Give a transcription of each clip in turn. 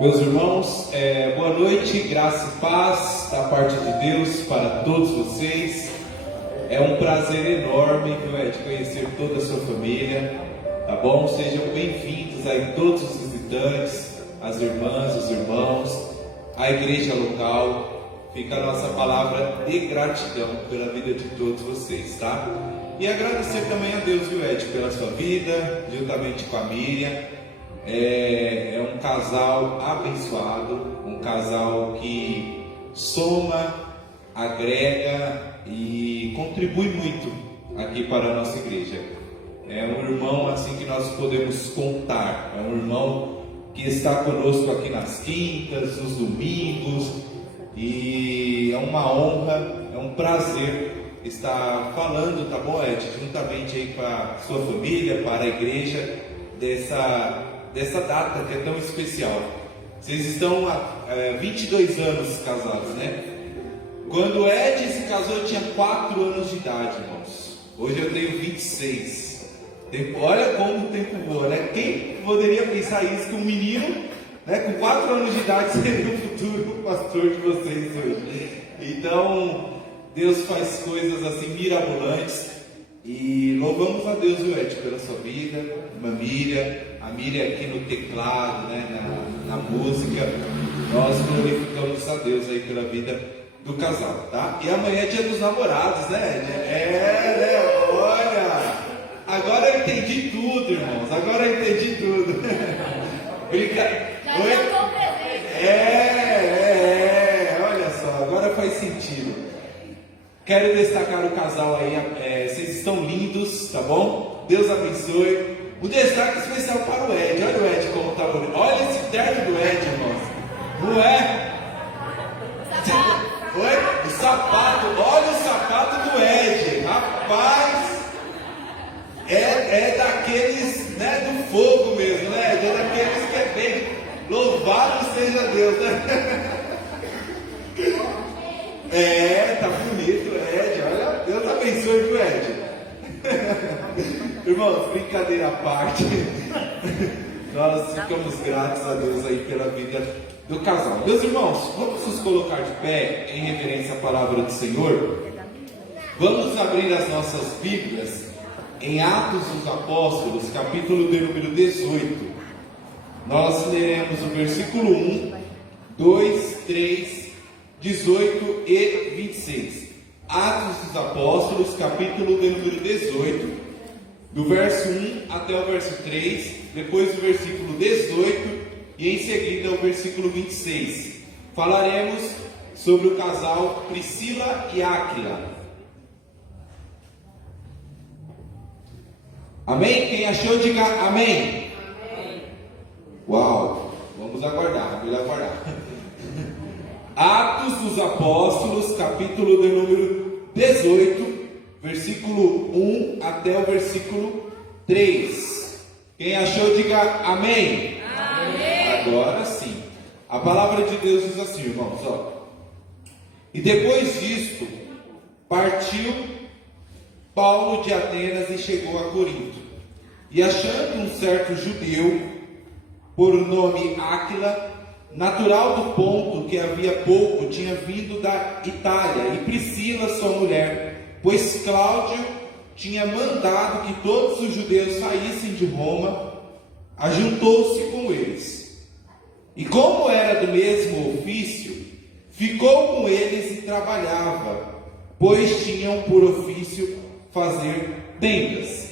Meus irmãos, boa noite, graça e paz da parte de Deus para todos vocês. É um prazer enorme, de conhecer toda a sua família, tá bom? Sejam bem-vindos aí todos os visitantes, as irmãs, os irmãos, a igreja local. Fica a nossa palavra de gratidão pela vida de todos vocês, tá? E agradecer também a Deus, pela sua vida, juntamente com a Miriam. É um casal abençoado, um casal que soma, agrega e contribui muito aqui para a nossa igreja. É um irmão assim que nós podemos contar, é um irmão que está conosco aqui nas quintas, nos domingos, e é uma honra, é um prazer estar falando, tá bom, Ed, juntamente aí com a sua família, para a igreja, dessa data que é tão especial. Vocês estão há 22 anos casados, né? Quando o Ed se casou eu tinha 4 anos de idade, irmãos. Hoje eu tenho 26. Olha como o tempo voa, né? Quem poderia pensar isso, que um menino, né, com 4 anos de idade seria o futuro pastor de vocês hoje? Então Deus faz coisas assim mirabolantes. E louvamos a Deus, Ed, pela sua vida, a Miriam aqui no teclado, né, na música. Nós glorificamos a Deus aí pela vida do casal, tá? E amanhã é dia dos namorados, né, Ed? Né? Olha! Agora eu entendi tudo, irmãos. Agora eu entendi tudo. Brincadeira. Olha só, agora faz sentido. Quero destacar o casal aí, vocês estão lindos, tá bom? Deus abençoe. Um destaque especial para o Ed. Olha o Ed como tá bonito. Olha esse terno do Ed, irmãos. Não é? Oi? O sapato. Olha o sapato do Ed. Rapaz, é daqueles, né, do fogo mesmo, né, Ed? É daqueles que é bem. Louvado seja Deus, né? Tá bonito, Ed. Olha, Deus abençoe o Ed. Irmãos, brincadeira à parte, nós ficamos gratos a Deus aí pela vida do casal. Meus irmãos, vamos nos colocar de pé em reverência à palavra do Senhor. Vamos abrir as nossas Bíblias em Atos dos Apóstolos, capítulo de número 18. Nós leremos o versículo 1, 2, 3, 18 e 26. Atos dos Apóstolos, capítulo de número 18, do verso 1 até o verso 3, depois do versículo 18 e em seguida o versículo 26. Falaremos sobre o casal Priscila e Áquila. Amém? Quem achou, diga amém. Amém. Uau, vamos aguardar, vamos aguardar. Atos dos Apóstolos, capítulo de número 18, versículo 1 até o versículo 3. Quem achou, diga amém. Amém. Agora sim. A palavra de Deus diz assim, irmãos, ó. E depois disto, partiu Paulo de Atenas e chegou a Corinto. E achando um certo judeu, por nome Áquila, natural do Ponto, que havia pouco tinha vindo da Itália, e Priscila, sua mulher, pois Cláudio tinha mandado que todos os judeus saíssem de Roma, ajuntou-se com eles. E como era do mesmo ofício, ficou com eles e trabalhava, pois tinham por ofício fazer tendas.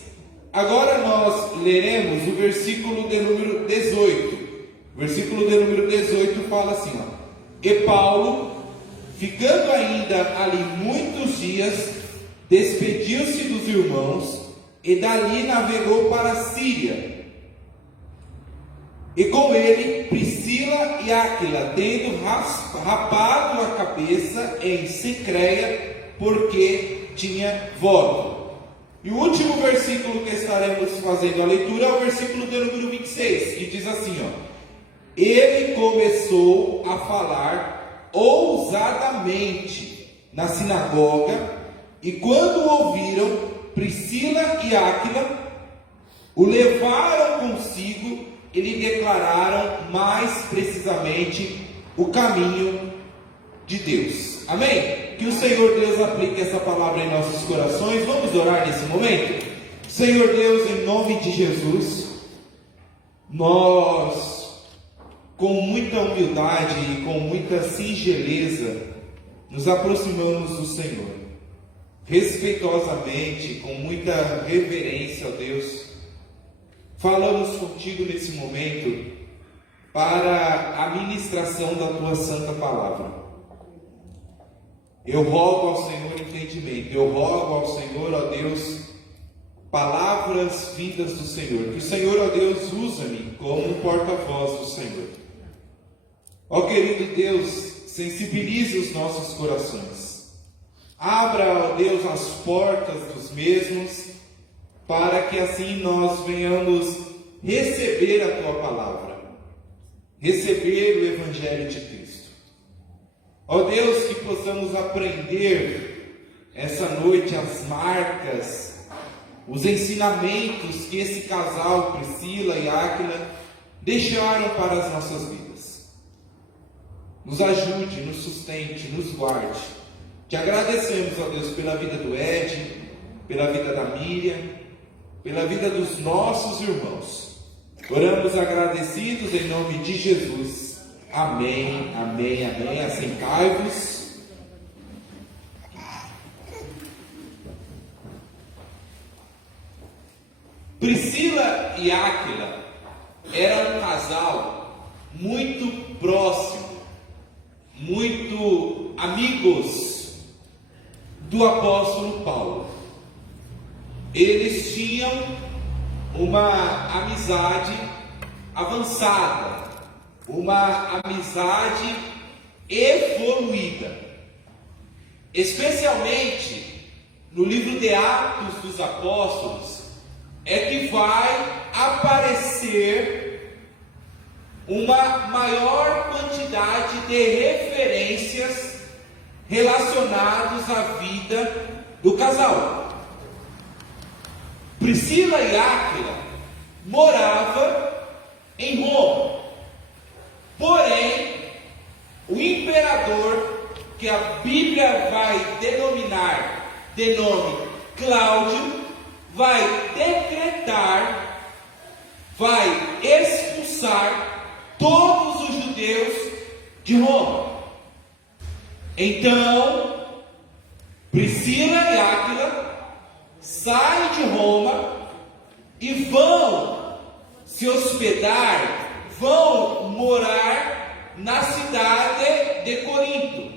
Agora nós leremos o versículo de número 18. O versículo de número 18 fala assim, ó. E Paulo, ficando ainda ali muitos dias, despediu-se dos irmãos e dali navegou para a Síria. E com ele Priscila e Áquila, tendo rapado a cabeça em Cencreia, porque tinha voto. E o último versículo que estaremos fazendo a leitura é o versículo de número 26, que diz assim, ó. Ele começou a falar ousadamente na sinagoga, e quando ouviram, Priscila e Áquila o levaram consigo e lhe declararam mais precisamente o caminho de Deus. Amém? Que o Senhor Deus aplique essa palavra em nossos corações. Vamos orar nesse momento? Senhor Deus, em nome de Jesus, nós, com muita humildade e com muita singeleza, nos aproximamos do Senhor, respeitosamente, com muita reverência, ó Deus. Falamos contigo nesse momento para a ministração da tua santa palavra. Eu rogo ao Senhor entendimento, eu rogo ao Senhor, ó Deus, palavras vindas do Senhor. Que o Senhor, ó Deus, usa-me como um porta-voz do Senhor. Ó querido Deus, sensibilize os nossos corações. Abra, ó Deus, as portas dos mesmos, para que assim nós venhamos receber a tua palavra, receber o Evangelho de Cristo. Ó Deus, que possamos aprender essa noite as marcas, os ensinamentos que esse casal, Priscila e Áquila, deixaram para as nossas vidas. Nos ajude, nos sustente, nos guarde. Te agradecemos, ó Deus, pela vida do Ed, pela vida da Miriam, pela vida dos nossos irmãos. Oramos agradecidos em nome de Jesus. Amém, amém, amém. Assentai-vos. Priscila e Áquila eram um casal muito próximo, muito amigos do apóstolo Paulo. Eles tinham uma amizade avançada, uma amizade evoluída, especialmente no livro de Atos dos Apóstolos, é que vai aparecer uma maior quantidade de referências relacionadas à vida do casal. Priscila e Áquila moravam em Roma. Porém, o imperador, que a Bíblia vai denominar de nome Cláudio, vai decretar, vai expulsar todos os judeus de Roma. Então, Priscila e Áquila saem de Roma e vão se hospedar, vão morar na cidade de Corinto.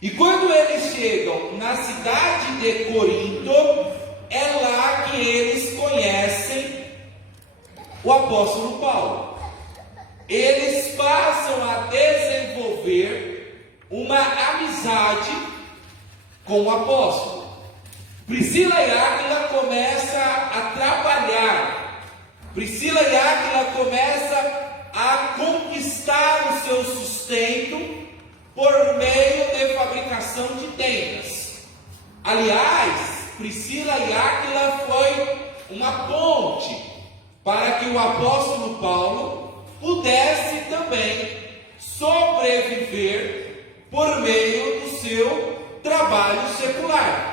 E quando eles chegam na cidade de Corinto, é lá que eles conhecem o apóstolo Paulo. Eles passam a desenvolver uma amizade com o apóstolo. Priscila e Áquila começam a trabalhar. Priscila e Áquila começam a conquistar o seu sustento por meio de fabricação de tendas. Aliás, Priscila e Áquila foi uma ponte para que o apóstolo Paulo pudesse também sobreviver por meio do seu trabalho secular.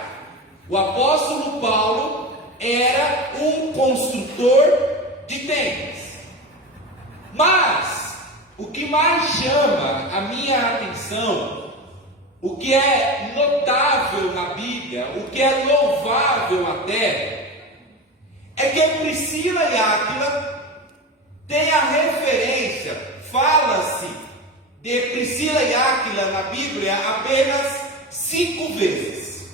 O apóstolo Paulo era um construtor de tendas. Mas o que mais chama a minha atenção, o que é notável na Bíblia, o que é louvável até, é que Priscila e Áquila têm a referência, fala-se de Priscila e Áquila na Bíblia apenas 5 vezes.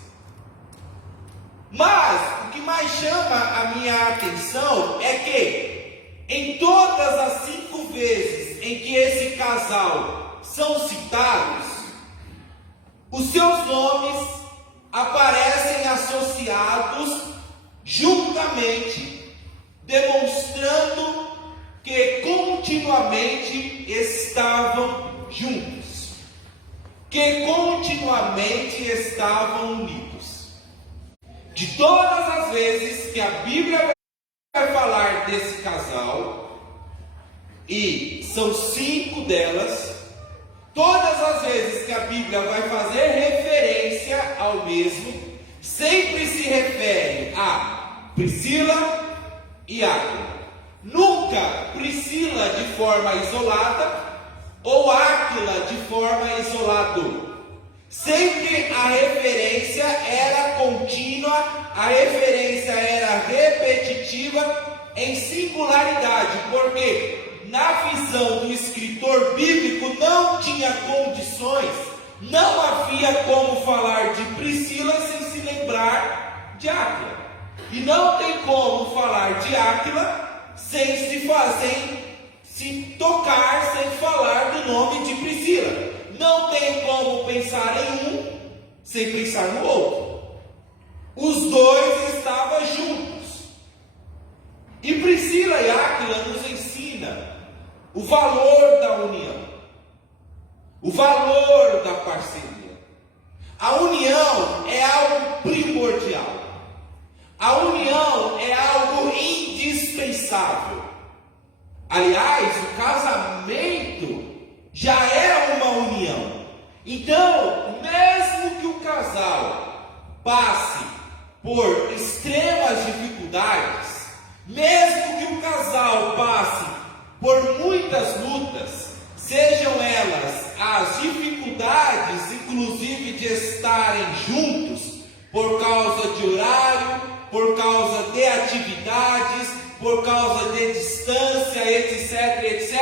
Mas o que mais chama a minha atenção é que em todas as 5 vezes em que esse casal são citados, os seus nomes aparecem associados juntamente, demonstrando que continuamente estavam juntos, que continuamente estavam unidos. De todas as vezes que a Bíblia vai falar desse casal, e são 5 delas. Todas as vezes que a Bíblia vai fazer referência ao mesmo, sempre se refere a Priscila e Áquila. Nunca Priscila de forma isolada ou Áquila de forma isolada. Sempre a referência era contínua, a referência era repetitiva em singularidade, porque na visão do escritor bíblico não tinha condições, não havia como falar de Priscila sem se lembrar de Áquila. E não tem como falar de Áquila sem se tocar, sem falar do nome de Priscila. Não tem como pensar em um sem pensar no outro. Os dois estavam juntos. E Priscila e Áquila nos ensina o valor da união, o valor da parceria. A união é algo primordial. A união é algo indispensável. Aliás, o casamento já é uma união. Então, mesmo que o casal passe por extremas dificuldades, mesmo que o casal passe por muitas lutas, sejam elas as dificuldades, inclusive de estarem juntos, por causa de horário, por causa de atividades, por causa de distância, etc, etc,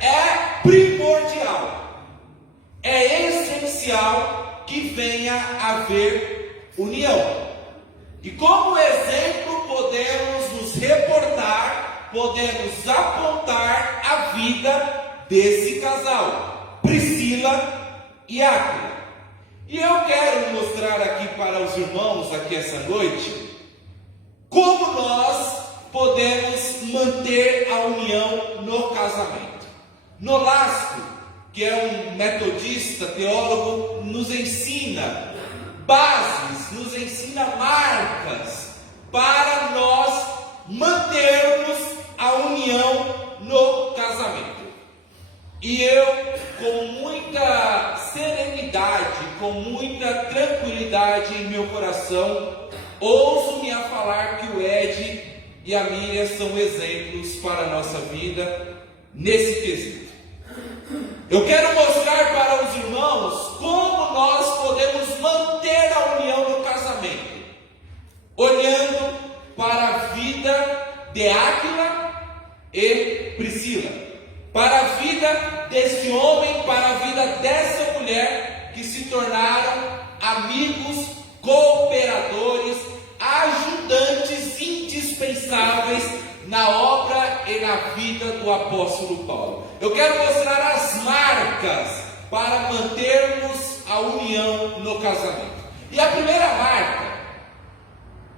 é primordial, é essencial que venha a haver união. E como exemplo podemos nos reportar, podemos apontar a vida desse casal, Priscila e Áquila. E eu quero mostrar aqui para os irmãos aqui essa noite como nós podemos manter a união no casamento. Nolasco, que é um metodista, teólogo, nos ensina bases, nos ensina marcas para nós mantermos a união no casamento. E eu, com muita serenidade, com muita tranquilidade em meu coração, ouço-me a falar que o Ed e a Miriam são exemplos para a nossa vida nesse quesito. Eu quero mostrar para os irmãos como nós podemos manter a união no casamento, olhando para a vida de Áquila e Priscila, para a vida desse homem, para a vida dessa mulher, que se tornaram amigos, cooperadores, ajudantes indispensáveis na obra e na vida do apóstolo Paulo. Eu quero mostrar as marcas para mantermos a união no casamento. E a primeira marca,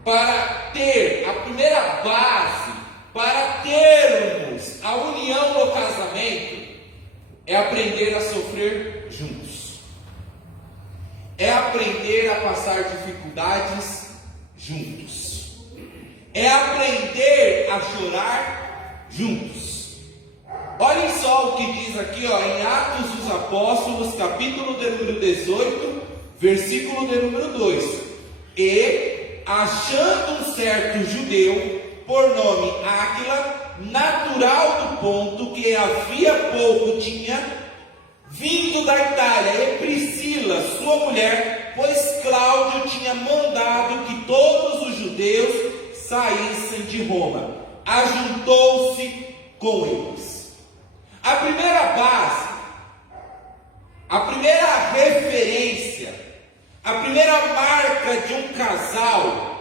para ter a primeira base, para termos a união no casamento, é aprender a sofrer juntos. É aprender a passar dificuldades juntos. É aprender a chorar juntos. Olhem só o que diz aqui, em Atos dos Apóstolos, capítulo de número 18, versículo de número 2. E, achando um certo judeu, por nome Áquila, natural do ponto, que havia pouco tinha vindo da Itália, e Priscila, sua mulher, pois Cláudio tinha mandado que todos os judeus saíssem de Roma, ajuntou-se com eles. A primeira base, a primeira referência, a primeira marca de um casal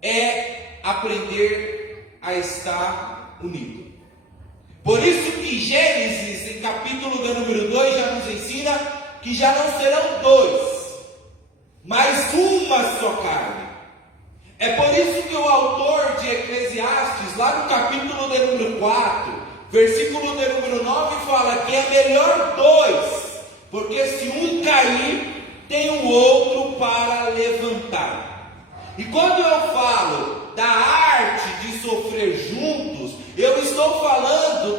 é aprender a estar unido. Por isso que Gênesis, em capítulo de número 2, já nos ensina que já não serão dois, mas uma só carne. É por isso que o autor de Eclesiastes, lá no capítulo de número 4, versículo de número 9, fala que é melhor dois, porque se um cair, tem o outro para levantar. E quando eu falo da arte de sofrer juntos, eu estou falando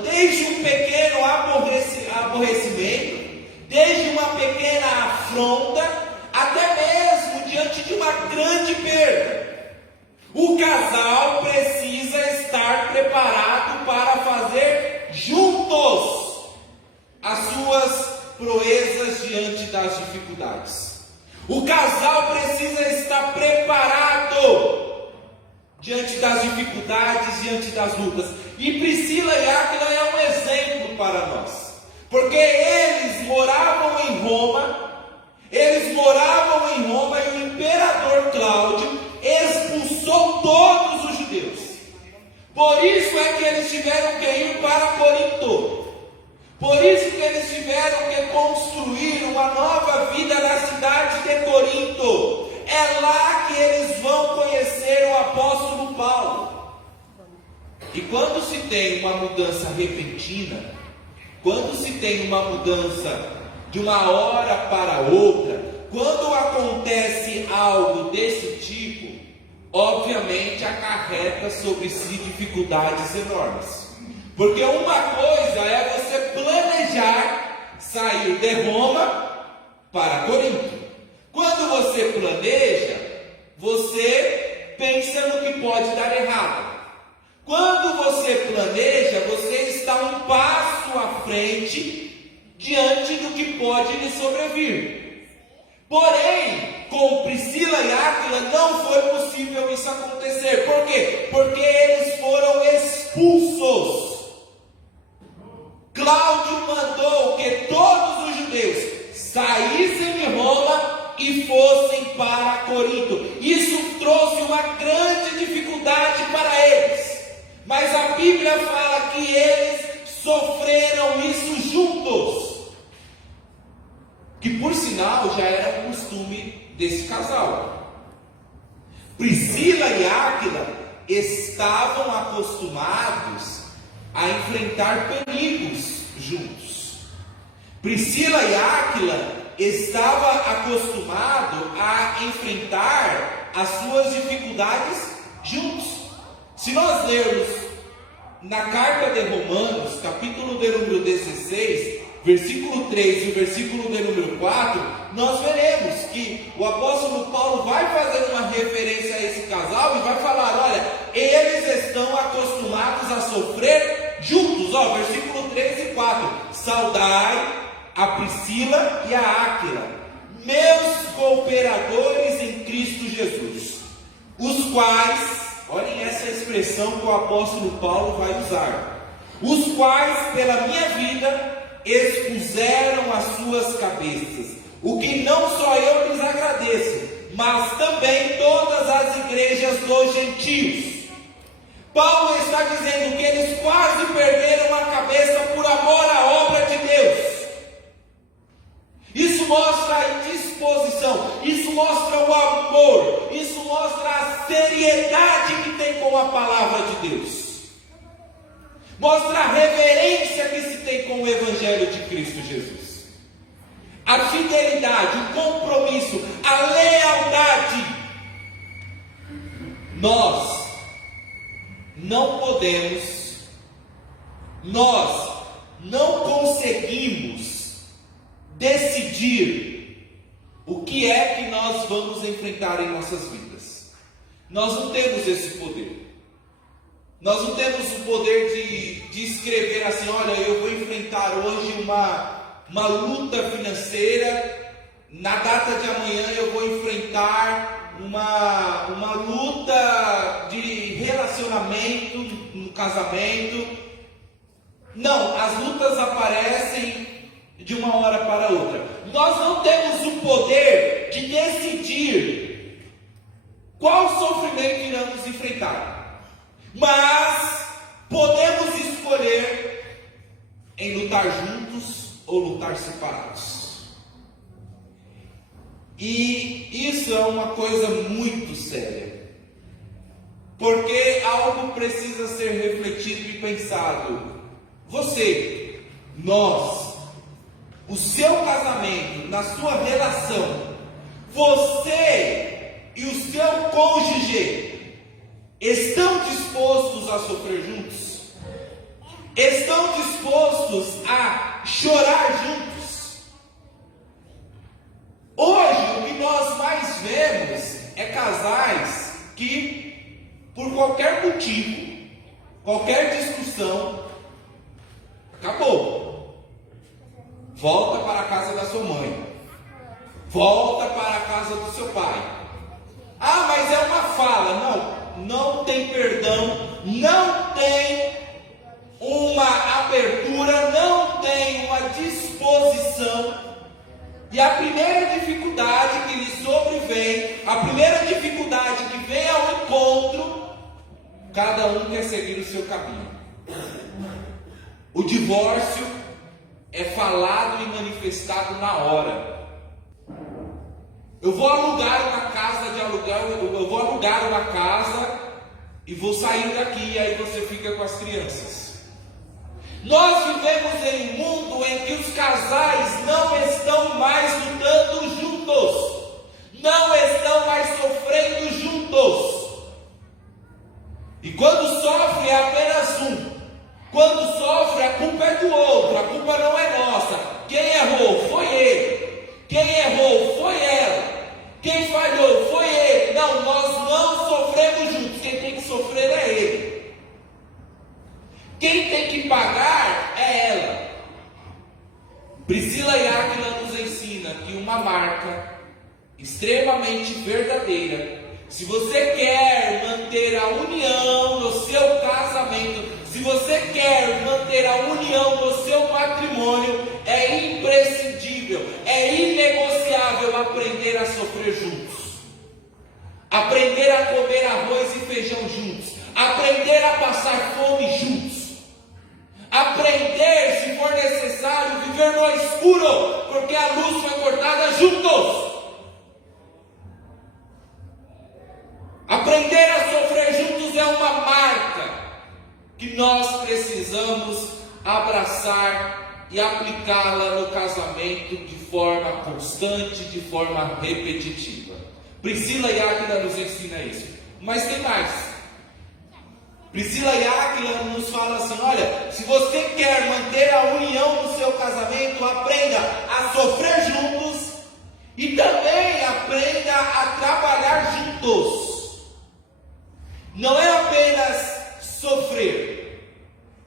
preparado para fazer juntos as suas proezas diante das dificuldades. O casal precisa estar preparado diante das dificuldades, diante das lutas. E Priscila e Áquila é um exemplo para nós, porque eles moravam em Roma e o imperador Cláudio expulsou todos os judeus. Por isso é que eles tiveram que ir para Corinto. Por isso que eles tiveram que construir uma nova vida na cidade de Corinto. É lá que eles vão conhecer o apóstolo Paulo. E quando se tem uma mudança repentina, quando se tem uma mudança de uma hora para outra, quando acontece algo desse tipo, obviamente acarreta sobre si dificuldades enormes. Porque uma coisa é você planejar sair de Roma para Corinto. Quando você planeja, você pensa no que pode dar errado. Quando você planeja, você está um passo à frente diante do que pode lhe sobrevir. Porém, com Priscila e Áquila não foi possível isso acontecer. Por quê? Porque eles foram expulsos. Cláudio mandou que todos os judeus saíssem de Roma e fossem para Corinto. Isso trouxe uma grande dificuldade para eles. Mas a Bíblia fala que eles sofreram isso juntos. Que por sinal já era um costume desse casal. Priscila e Áquila estavam acostumados a enfrentar perigos juntos. Priscila e Áquila estavam acostumados a enfrentar as suas dificuldades juntos. Se nós lermos na carta de Romanos, capítulo de número 16, versículo 3 e versículo de número 4, nós veremos que o apóstolo Paulo vai fazer uma referência a esse casal e vai falar, olha, eles estão acostumados a sofrer juntos, versículo 3 e 4, saudai a Priscila e a Áquila, meus cooperadores em Cristo Jesus, os quais, olhem essa expressão que o apóstolo Paulo vai usar, os quais pela minha vida expuseram as suas cabeças, o que não só eu lhes agradeço, mas também todas as igrejas dos gentios. Paulo está dizendo que eles quase perderam a cabeça por amor à obra de Deus. Isso mostra a disposição, isso mostra o amor, isso mostra a seriedade que tem com a palavra de Deus. Mostra a reverência que se tem com o Evangelho de Cristo Jesus. A fidelidade, o compromisso, a lealdade. Nós não podemos, nós não conseguimos decidir o que é que nós vamos enfrentar em nossas vidas. Nós não temos esse poder. Nós não temos o poder de escrever assim, olha, eu vou enfrentar hoje uma luta financeira, na data de amanhã eu vou enfrentar uma luta de relacionamento, no casamento. Não, as lutas aparecem de uma hora para outra. Nós não temos o poder de decidir qual sofrimento iremos enfrentar. Mas podemos escolher em lutar juntos ou lutar separados. E isso é uma coisa muito séria, porque algo precisa ser refletido e pensado. Você, nós, o seu casamento, na sua relação, você e o seu cônjuge estão dispostos a sofrer juntos? Estão dispostos a chorar juntos? Hoje, o que nós mais vemos é casais que, por qualquer motivo, qualquer discussão, acabou. Volta para a casa da sua mãe. Volta para a casa do seu pai. Ah, mas é uma fala. Não tem perdão, não tem uma abertura, não tem uma disposição. E a primeira dificuldade que lhe sobrevém, a primeira dificuldade que vem ao encontro, cada um quer seguir o seu caminho. O divórcio é falado e manifestado na hora. Eu vou alugar uma casa de aluguel, eu vou alugar uma casa e vou sair daqui, e aí você fica com as crianças. Nós vivemos em um mundo em que os casais não estão mais lutando juntos, não estão mais sofrendo juntos. E quando sofre é apenas um. Quando sofre a culpa é do outro, a culpa não é nossa. Quem errou foi ele. Quem errou foi ela. Quem falhou foi ele. Não, nós não sofremos juntos. Quem tem que sofrer é ele. Quem tem que pagar é ela. Priscila e Áquila nos ensina que uma marca extremamente verdadeira, se você quer manter a união no seu casamento, se você quer manter a união no seu matrimônio, é imprescindível, é inegociável aprender a sofrer juntos, aprender a comer arroz e feijão juntos, aprender a passar fome juntos, aprender, se for necessário, viver no escuro, porque a luz foi cortada juntos. Aprender a sofrer juntos é uma marca que nós precisamos abraçar e aplicá-la no casamento de forma constante, de forma repetitiva. Priscila e Áquila nos ensina isso. Mas tem mais. Priscila e Áquila nos falam assim: olha, se você quer manter a união do seu casamento, aprenda a sofrer juntos e também aprenda a trabalhar juntos. Não é apenas sofrer,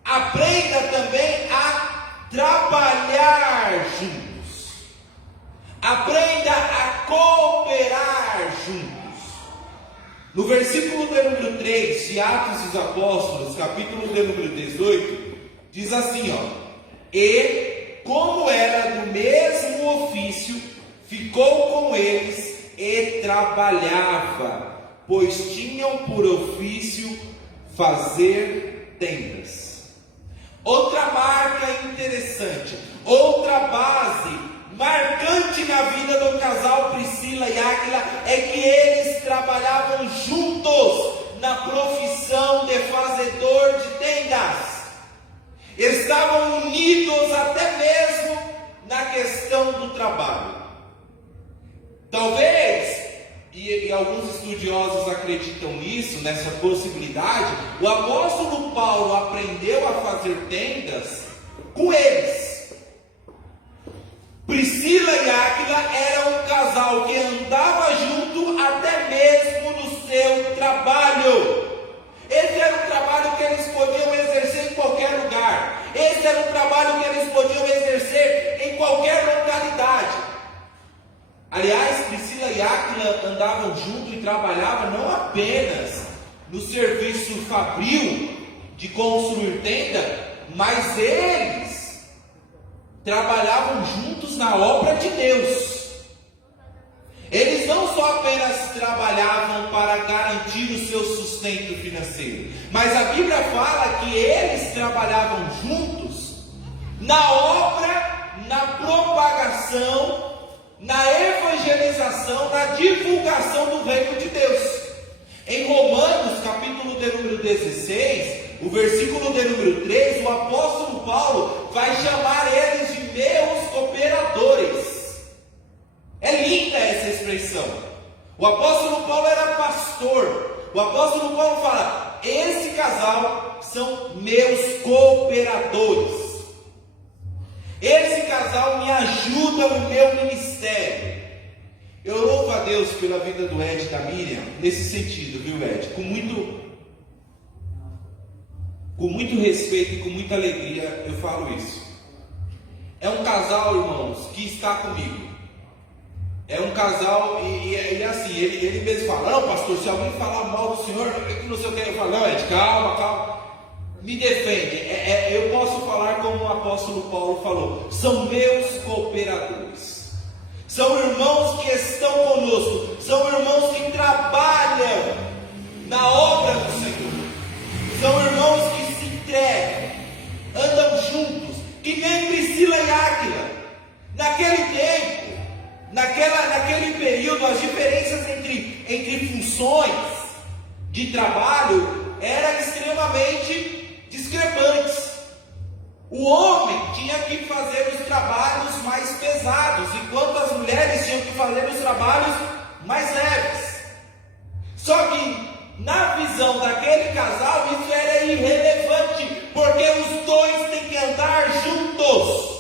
aprenda também a trabalhar juntos, aprenda a cooperar juntos. No versículo de número 3 de Atos dos Apóstolos, capítulo de número 18, diz assim, e como era do mesmo ofício, ficou com eles e trabalhava, pois tinham por ofício fazer tendas. Outra marca interessante, outra base marcante na vida do casal Priscila e Áquila é que eles trabalhavam juntos na profissão de fazedor de tendas. Estavam unidos até mesmo na questão do trabalho. Talvez, e alguns estudiosos acreditam nisso, nessa possibilidade, o apóstolo Paulo aprendeu a fazer tendas com eles. Priscila e Áquila eram um casal que andava junto até mesmo no seu trabalho. Esse era um trabalho que eles podiam exercer em qualquer lugar. Esse era um trabalho que eles podiam exercer em qualquer localidade. Aliás, Priscila e Áquila andavam junto e trabalhavam não apenas no serviço fabril de construir tenda, mas eles trabalhavam juntos na obra de Deus. Eles não só apenas trabalhavam para garantir o seu sustento financeiro, mas a Bíblia fala que eles trabalhavam juntos na obra, na propagação, na evangelização, na divulgação do reino de Deus. Em Romanos, capítulo de número 16, o versículo de número 3, o apóstolo Paulo vai chamar eles de meus cooperadores. É linda essa expressão. O apóstolo Paulo era pastor. O apóstolo Paulo fala: esse casal são meus cooperadores. Esse casal me ajuda no meu ministério. Eu louvo a Deus pela vida do Ed e da Miriam, nesse sentido, viu, Ed? Com com muito respeito e com muita alegria, eu falo isso. É um casal, irmãos, que está comigo. É um casal, e assim, ele mesmo fala: não, pastor, se alguém falar mal do senhor, não sei o que, eu falo: não, Ed, calma, me defende. Eu posso falar como o apóstolo Paulo falou: são meus cooperadores, são irmãos que estão conosco, são irmãos que trabalham na obra do Senhor, são irmãos que se entregam, andam juntos, que nem Priscila e Áquila. Naquele tempo, naquele período, as diferenças entre funções de trabalho eram extremamente discrepantes. O homem tinha que fazer os trabalhos mais pesados, enquanto as mulheres tinham que fazer os trabalhos mais leves. Só que na visão daquele casal isso era irrelevante, porque os dois têm que andar juntos.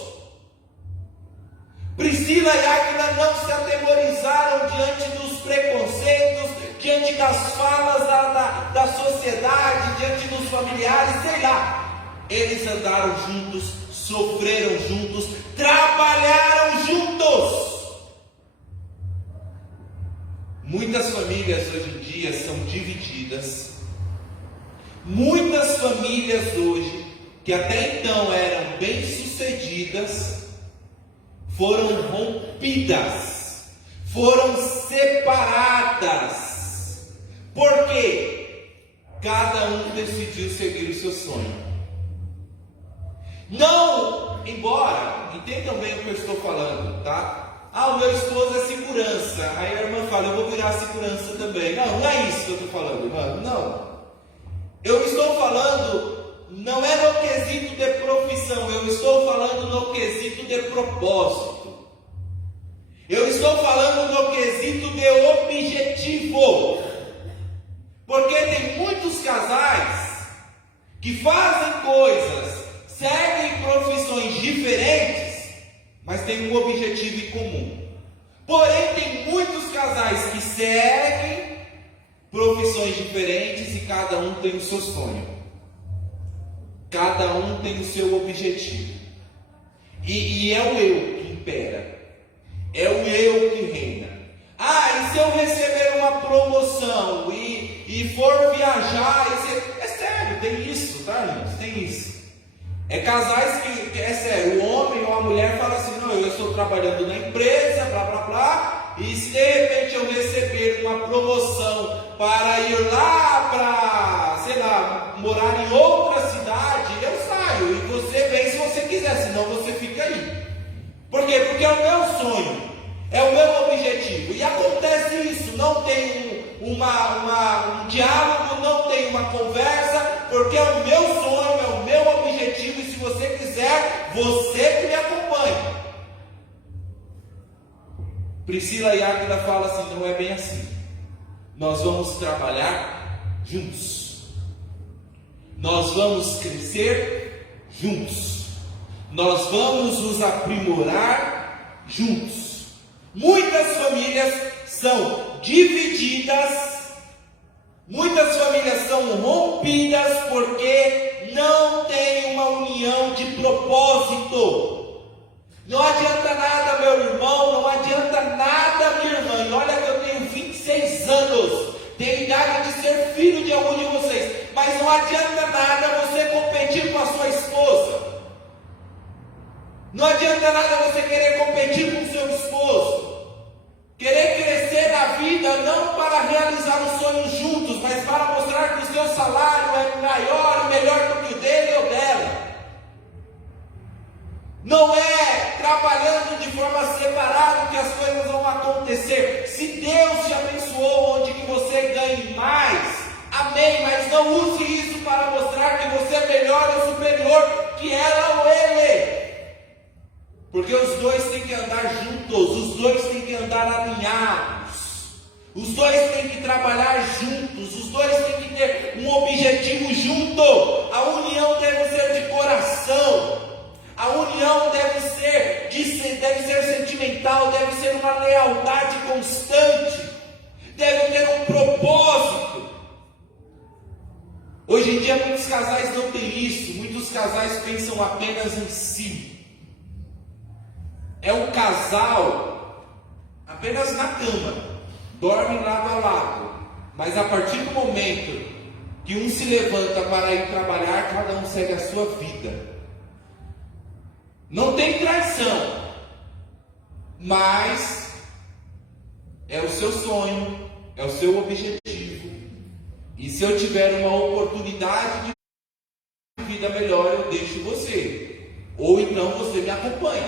Priscila e Áquila não se atemorizaram diante dos preconceitos, diante das falas da sociedade, diante dos familiares, sei lá. Eles andaram juntos, sofreram juntos, trabalharam juntos. Muitas famílias hoje em dia são divididas. Muitas famílias hoje, que até então eram bem-sucedidas, foram rompidas, foram separadas. Por quê? Cada um decidiu seguir o seu sonho. Não, embora, entendam bem o que eu estou falando, tá? O meu esposo é segurança. Aí a irmã fala: eu vou virar segurança também. Não é isso que eu estou falando, irmã. Não. Eu estou falando, não é no quesito de profissão, eu estou falando no quesito de propósito. Eu estou falando no quesito de objetivo. Porque tem muitos casais que fazem coisas, seguem profissões diferentes, mas têm um objetivo em comum. Porém, tem muitos casais que seguem profissões diferentes e cada um tem o seu sonho. Cada um tem o seu objetivo. E é o eu que impera. É o eu que reina. E se eu receber uma promoção e for viajar, é sério, tem isso, tá, gente? Tem isso. É casais que é sério, o homem ou a mulher fala assim: não, eu estou trabalhando na empresa, blá blá blá, e se de repente eu receber uma promoção para ir lá para, sei lá, morar em outra cidade, eu saio, e você vem se você quiser, senão você fica aí. Por quê? Porque é o meu sonho, é o meu objetivo. E acontece isso, não tem um diálogo, não tem uma conversa, porque é o meu sonho, é o meu objetivo, e se você quiser, você que me acompanhe. Priscila e Áquila falam assim: não é bem assim. Nós vamos trabalhar juntos. Nós vamos crescer juntos. Nós vamos nos aprimorar juntos. Muitas famílias são divididas, muitas famílias são rompidas porque não tem uma união de propósito. Não adianta nada, meu irmão, não adianta nada, minha irmã. E olha que eu tenho 26 anos, tenho idade de ser filho de algum de vocês, mas não adianta nada você competir com a sua esposa. Não adianta nada você querer competir com o seu esposo. Querer crescer na vida não para realizar os sonhos juntos, mas para mostrar que o seu salário é maior e melhor do que o dele ou dela. Não é trabalhando de forma separada que as coisas vão acontecer. Se Deus te abençoou onde que você ganhe mais, amém, mas não use isso para mostrar que você é melhor ou superior que ela ou ele. Porque os dois têm que andar juntos, os dois têm que andar alinhados, os dois têm que trabalhar juntos, os dois têm que ter um objetivo junto. A união deve ser de coração, a união deve ser sentimental, deve ser uma lealdade constante, deve ter um propósito. Hoje em dia muitos casais não têm isso, muitos casais pensam apenas em si. É um casal apenas na cama, dormem lado a lado, mas a partir do momento que um se levanta para ir trabalhar, cada um segue a sua vida. Não tem traição, mas é o seu sonho, é o seu objetivo. E se eu tiver uma oportunidade de vida melhor, eu deixo você. Ou então você me acompanha.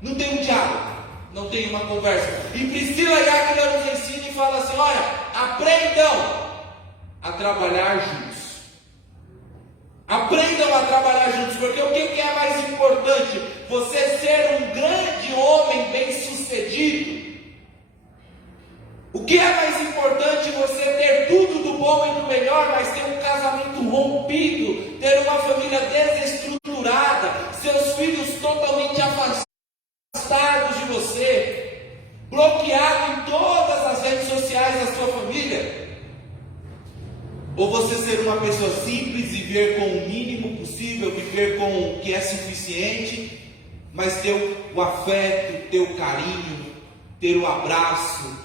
Não tem um diálogo, não tem uma conversa. E Priscila e Águila nos ensina e fala assim: olha, aprendam a trabalhar juntos. Aprendam a trabalhar juntos, porque o que é mais importante? Você ser um grande homem bem-sucedido? O que é mais importante? Você ter tudo do bom e do melhor, mas ter um casamento rompido, ter uma família desestruturada, seus filhos totalmente afastados de você, bloqueado em todas as redes sociais da sua família? Ou você ser uma pessoa simples, viver com o mínimo possível, viver com o que é suficiente, mas ter o afeto, ter o carinho, ter o abraço,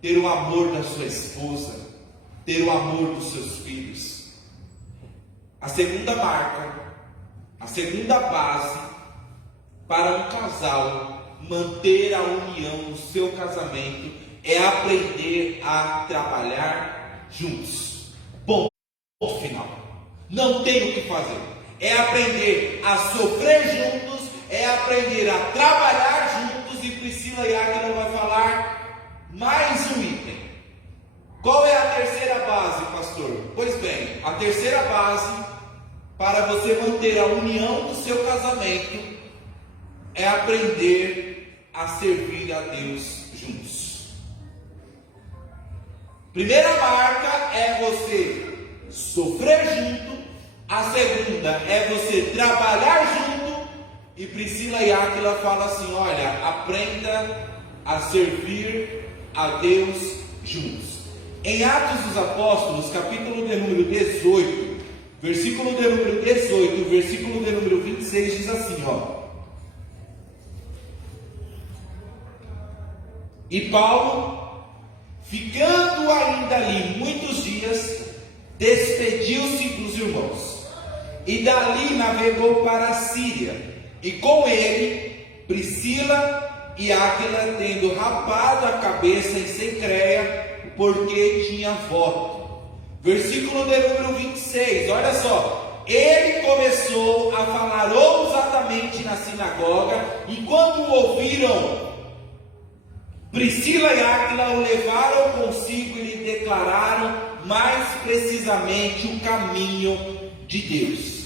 ter o amor da sua esposa, ter o amor dos seus filhos? A segunda marca, a segunda base para um casal manter a união no seu casamento é aprender a trabalhar juntos. Ponto final. Não tem o que fazer. É aprender a sofrer juntos, é aprender a trabalhar juntos. E Priscila e Águila vai falar mais um item. Qual é a terceira base, pastor? Pois bem, a terceira base para você manter a união do seu casamento é aprender a servir a Deus juntos. Primeira marca é você sofrer junto. A segunda é você trabalhar junto. E Priscila e Áquila falam assim: olha, aprenda a servir a Deus juntos. Em Atos dos Apóstolos, capítulo de número 18, versículo de número 18, versículo de número 26, diz assim, ó: e Paulo, ficando ainda ali muitos dias, despediu-se dos irmãos, e dali navegou para a Síria, e com ele Priscila e Áquila, tendo rapado a cabeça em Cencreia, porque tinha voto. Versículo de número 26, olha só: ele começou a falar ousadamente na sinagoga, e quando o ouviram, Priscila e Áquila o levaram consigo e lhe declararam mais precisamente o caminho de Deus.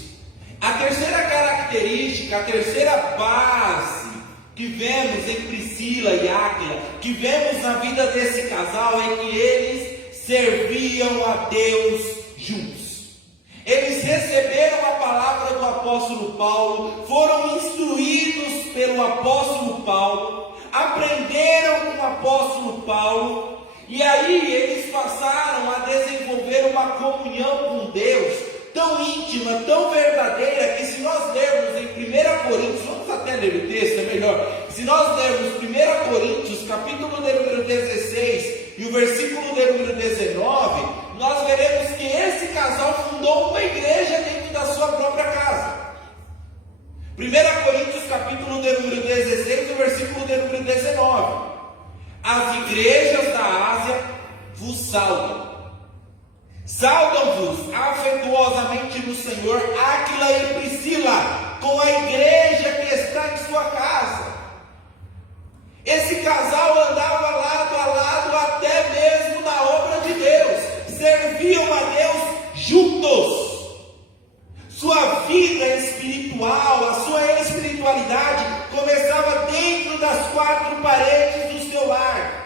A terceira característica, a terceira base que vemos em Priscila e Áquila, que vemos na vida desse casal, é que eles serviam a Deus juntos. Eles receberam a palavra do apóstolo Paulo, foram instruídos pelo apóstolo Paulo, aprenderam com o apóstolo Paulo, e aí eles passaram a desenvolver uma comunhão com Deus tão íntima, tão verdadeira, que se nós lermos em 1 Coríntios, vamos até ler o texto, é melhor. Se nós lermos 1 Coríntios, capítulo de número 16 e o versículo de número 19, nós veremos que esse casal fundou uma igreja dentro da sua própria casa. 1 Coríntios, capítulo de número 16, o versículo de número 19: as igrejas da Ásia vos saudam. Saudam-vos afetuosamente no Senhor Áquila e Priscila, com a igreja que está em sua casa. Esse casal andava lado a lado até mesmo na obra de Deus, serviam a Deus juntos. Sua vida espiritual, a sua espiritualidade começava dentro das quatro paredes do seu lar.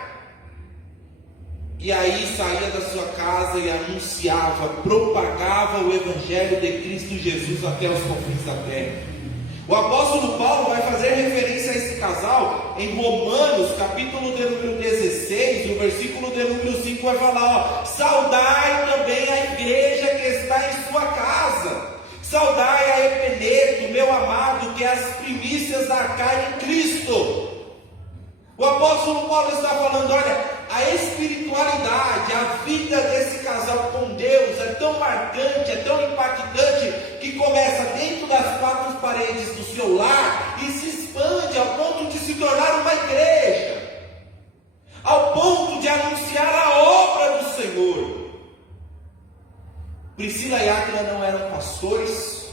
E aí saía da sua casa e anunciava, propagava o Evangelho de Cristo Jesus até os confins da terra. O apóstolo Paulo vai fazer referência a esse casal em Romanos, capítulo de número 16, o versículo de número 5 vai falar, ó: saudai também a igreja que está está em sua casa. Saudai a Epeneto, meu amado, que é as primícias da carne em Cristo. O apóstolo Paulo está falando, olha, a espiritualidade, a vida desse casal com Deus é tão marcante, é tão impactante, que começa dentro das quatro paredes do seu lar e se expande ao ponto de se tornar uma igreja, ao ponto de anunciar a obra do Senhor. Priscila e Áquila não eram pastores.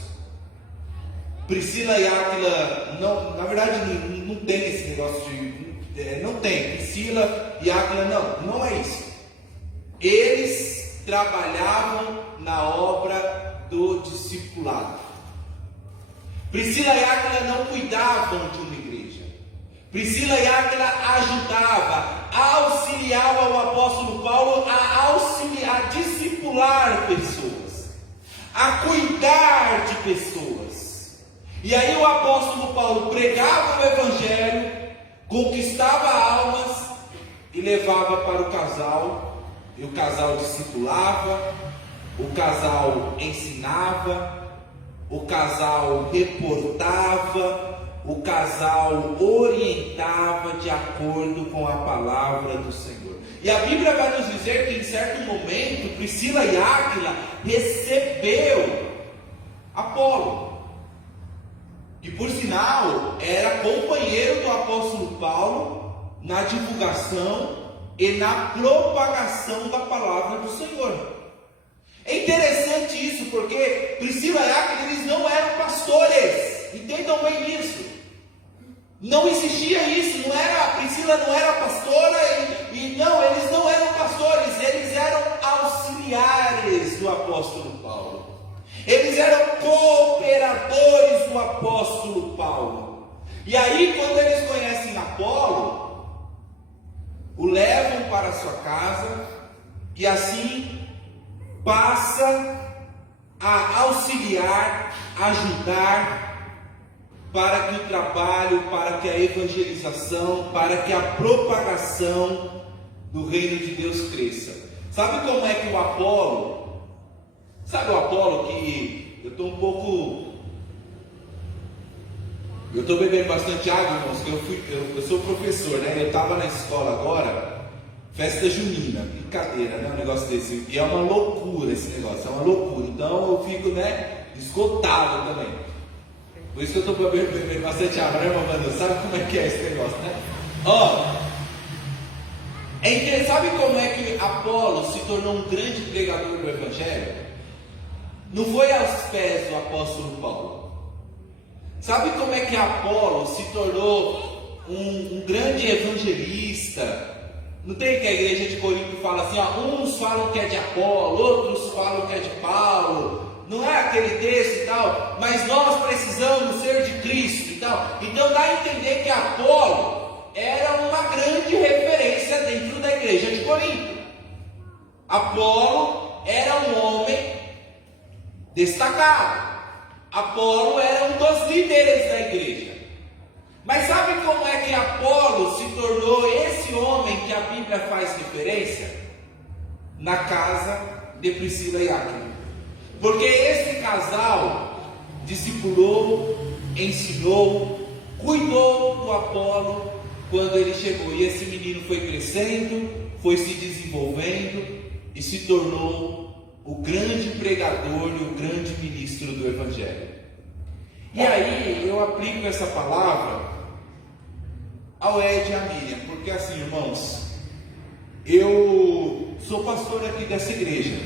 Priscila e Áquila, não, na verdade não tem esse negócio de... não tem, Priscila e Áquila, não é isso. Eles trabalhavam na obra do discipulado. Priscila e Áquila não cuidavam de uma igreja. Priscila e Áquila auxiliavam o apóstolo Paulo a discipular pessoas, a cuidar de pessoas. E aí o apóstolo Paulo pregava o evangelho, conquistava almas e levava para o casal, e o casal discipulava, o casal ensinava, o casal reportava, o casal orientava de acordo com a palavra do Senhor. E a Bíblia vai nos dizer que em certo momento Priscila e Áquila recebeu Apolo, que por sinal era companheiro do apóstolo Paulo na divulgação e na propagação da palavra do Senhor. É interessante isso, porque Priscila e Áquila, eles não eram pastores, entendam bem isso. Não existia isso, Priscila não era pastora e não, eles não eram pastores, eles eram auxiliares do apóstolo Paulo. Eles eram cooperadores do apóstolo Paulo. E aí, quando eles conhecem Apolo, o levam para sua casa e assim passa a auxiliar, ajudar, para que o trabalho, para que a evangelização, para que a propagação do reino de Deus cresça. Sabe como é que o Apolo, sabe o Apolo que eu estou bebendo bastante água, irmãos, que eu sou professor, né? Eu estava na escola agora, festa junina, brincadeira, né? Um negócio desse, e é uma loucura esse negócio, é uma loucura, então eu fico, né, esgotado também. Por isso que eu estou bebendo bastante água, né, irmão? Sabe como é que é esse negócio, né? Sabe como é que Apolo se tornou um grande pregador do Evangelho? Não foi aos pés do apóstolo Paulo. Sabe como é que Apolo se tornou um grande evangelista? Não tem que a igreja de Corinto fala assim, uns falam que é de Apolo, outros falam que é de Paulo. Não é aquele texto e tal, mas nós precisamos ser de Cristo e tal. Então dá a entender que Apolo era uma grande referência dentro da igreja de Corinto. Apolo era um homem destacado. Apolo era um dos líderes da igreja. Mas sabe como é que Apolo se tornou esse homem que a Bíblia faz referência? Na casa de Priscila e Áquila. Porque esse casal discipulou, ensinou, cuidou do Apolo quando ele chegou. E esse menino foi crescendo, foi se desenvolvendo e se tornou o grande pregador e o grande ministro do Evangelho. E aí eu aplico essa palavra ao Ed e à Miriam, porque assim, irmãos, eu sou pastor aqui dessa igreja.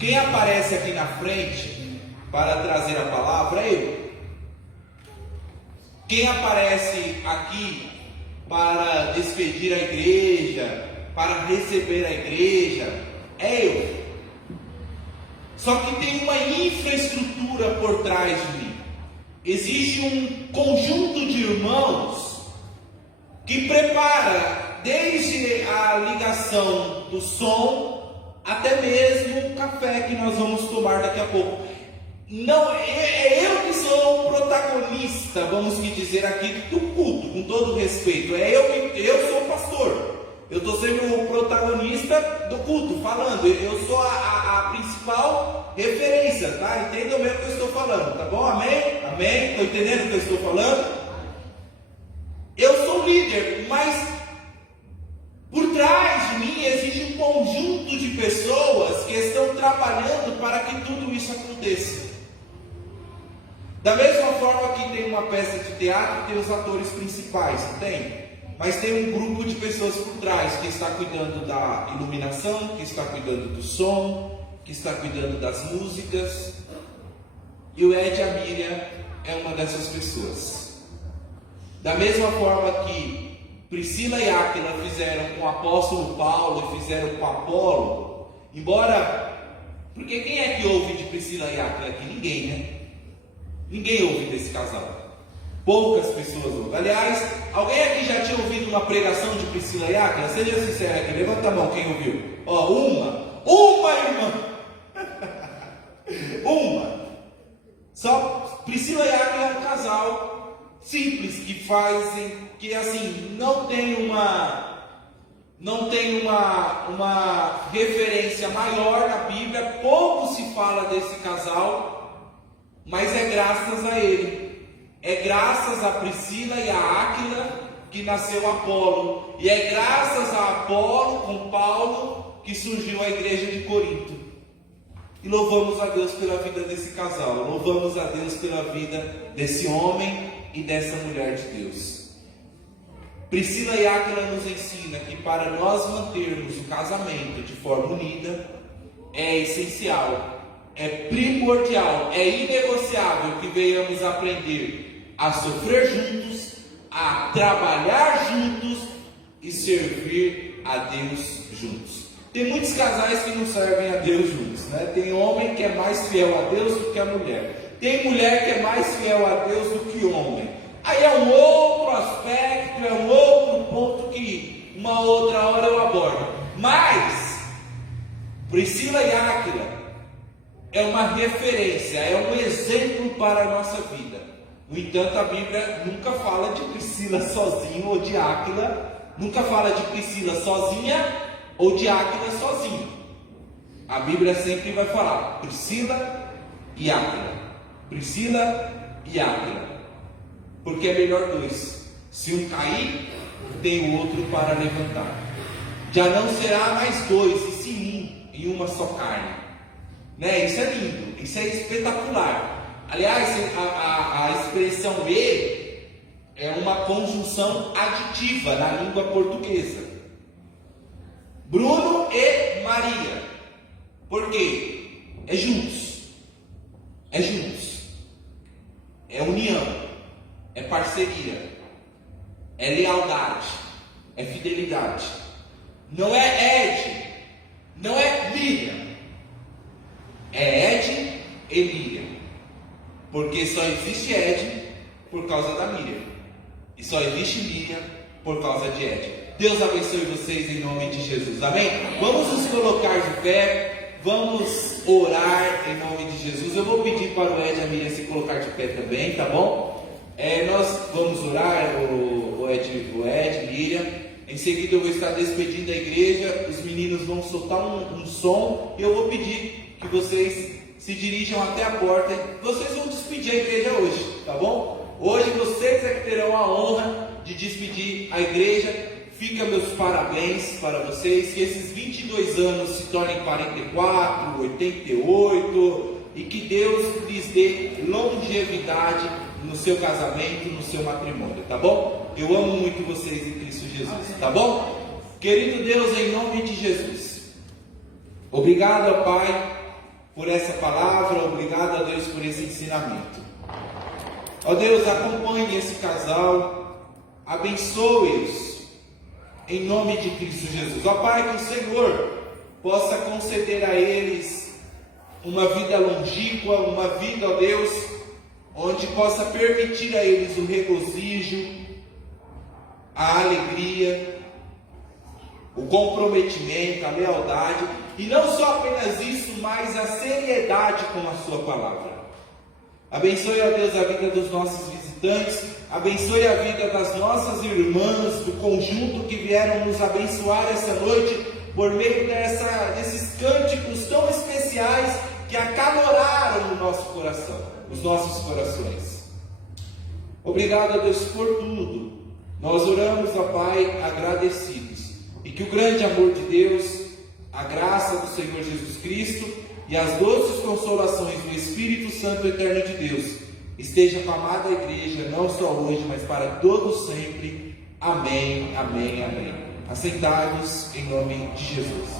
Quem aparece aqui na frente para trazer a palavra é eu. Quem aparece aqui para despedir a igreja, para receber a igreja, é eu. Só que tem uma infraestrutura por trás de mim. Existe um conjunto de irmãos que prepara desde a ligação do som até mesmo o café que nós vamos tomar daqui a pouco. Não, é eu que sou o protagonista, vamos dizer aqui, do culto, com todo respeito. Eu sou pastor. Eu estou sendo o protagonista do culto, falando. Eu sou a principal referência, tá? Entendam mesmo o que eu estou falando, tá bom? Amém? Amém? Estão entendendo o que eu estou falando? Eu sou líder, mas por trás de mim existe um conjunto de pessoas que estão trabalhando para que tudo isso aconteça. Da mesma forma que tem uma peça de teatro, tem os atores principais, não tem? Mas tem um grupo de pessoas por trás que está cuidando da iluminação, que está cuidando do som, que está cuidando das músicas. E o Ed e a Miriam é uma dessas pessoas. Da mesma forma que Priscila e Áquila fizeram com o apóstolo Paulo e fizeram com Apolo, porque quem é que ouve de Priscila e Áquila aqui? Ninguém, né? Ninguém ouve desse casal. Poucas pessoas ouvem. Aliás, alguém aqui já tinha ouvido uma pregação de Priscila e Áquila? Seja sincero aqui, levanta a mão quem ouviu. Ó, uma irmã. Uma. Só Priscila e Áquila é um casal simples que assim, não tem uma referência maior na Bíblia, pouco se fala desse casal, mas é graças a ele. É graças a Priscila e a Áquila que nasceu Apolo. E é graças a Apolo com Paulo que surgiu a igreja de Corinto. E louvamos a Deus pela vida desse casal. Louvamos a Deus pela vida desse homem e dessa mulher de Deus. Priscila e Áquila nos ensina que para nós mantermos o casamento de forma unida, é essencial, é primordial, é inegociável que venhamos aprender a sofrer juntos, a trabalhar juntos e servir a Deus juntos. Tem muitos casais que não servem a Deus juntos, né? Tem homem que é mais fiel a Deus do que a mulher. Tem mulher que é mais fiel a Deus do que homem. Aí é um outro aspecto, é um outro ponto que uma outra hora eu abordo. Mas Priscila e Áquila é uma referência, é um exemplo para a nossa vida. No entanto, a Bíblia nunca fala de Priscila sozinha ou de Áquila, nunca fala de Priscila sozinha ou de Áquila sozinho. A Bíblia sempre vai falar Priscila e Áquila, Priscila e Áquila, porque é melhor dois. Se um cair, tem o outro para levantar. Já não será mais dois, e sim em uma só carne, né? Isso é lindo, isso é espetacular. Aliás, a expressão e é uma conjunção aditiva na língua portuguesa. Bruno e Maria. Por quê? É juntos. É juntos. É união. É parceria. É lealdade. É fidelidade. Não é Ed. Não é Miriam. É Ed e Miriam. Porque só existe Ed por causa da Miriam. E só existe Miriam por causa de Ed. Deus abençoe vocês em nome de Jesus. Amém? Vamos nos colocar de pé. Vamos orar em nome de Jesus. Eu vou pedir para o Ed e a Miriam se colocar de pé também, tá bom? Nós vamos orar, o Ed, Miriam. Em seguida eu vou estar despedindo a igreja. Os meninos vão soltar um som. E eu vou pedir que vocês se dirijam até a porta. Vocês vão despedir a igreja hoje, tá bom? Hoje vocês é que terão a honra de despedir a igreja. Fica meus parabéns para vocês. Que esses 22 anos se tornem 44, 88 e que Deus lhes dê longevidade no seu casamento, no seu matrimônio, tá bom? Eu amo muito vocês em Cristo Jesus, tá bom? Querido Deus, em nome de Jesus, obrigado, ó Pai, por essa palavra, obrigado a Deus por esse ensinamento. Ó Deus, acompanhe esse casal, abençoe-os, em nome de Cristo Jesus. Ó Pai, que o Senhor possa conceder a eles uma vida longínqua, uma vida, ó Deus, onde possa permitir a eles o regozijo, a alegria, o comprometimento, a lealdade, e não só apenas isso, mas a seriedade com a sua palavra. Abençoe, ó Deus, a vida dos nossos visitantes. Abençoe a vida das nossas irmãs, do conjunto que vieram nos abençoar essa noite, por meio desses cânticos tão especiais que acaloraram o nosso coração, os nossos corações. Obrigado, ó Deus, por tudo. Nós oramos, ó Pai, agradecidos. E que o grande amor de Deus, a graça do Senhor Jesus Cristo e as doces consolações do Espírito Santo eterno de Deus esteja com a amada igreja, não só hoje, mas para todos sempre. Amém, amém, amém. Assentados em nome de Jesus.